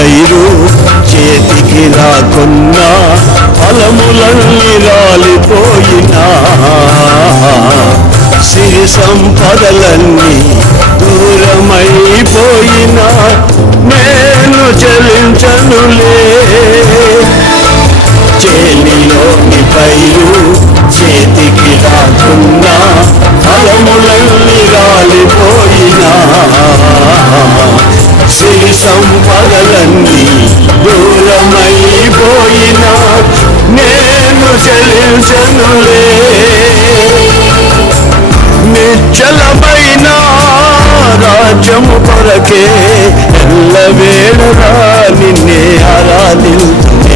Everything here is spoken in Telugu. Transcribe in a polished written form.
పైరు చేతికి రాకున్నా ఫలములన్నీ రాలిపోయినా సిరి సంపదలన్నీ దూరమైపోయినా నేను చెల్లించనులే. చేనిలోని పైరు చేతికి రాకున్నా ఫలములన్నీ రాలిపోయినా సిరి సంపదలన్నీ దూరమైపోయినా నేను చెల్లించనులే. నిశ్చలమైన రాజ్యము కొరకే ఎల్లవేళలా నిన్నే ఆరాధించు.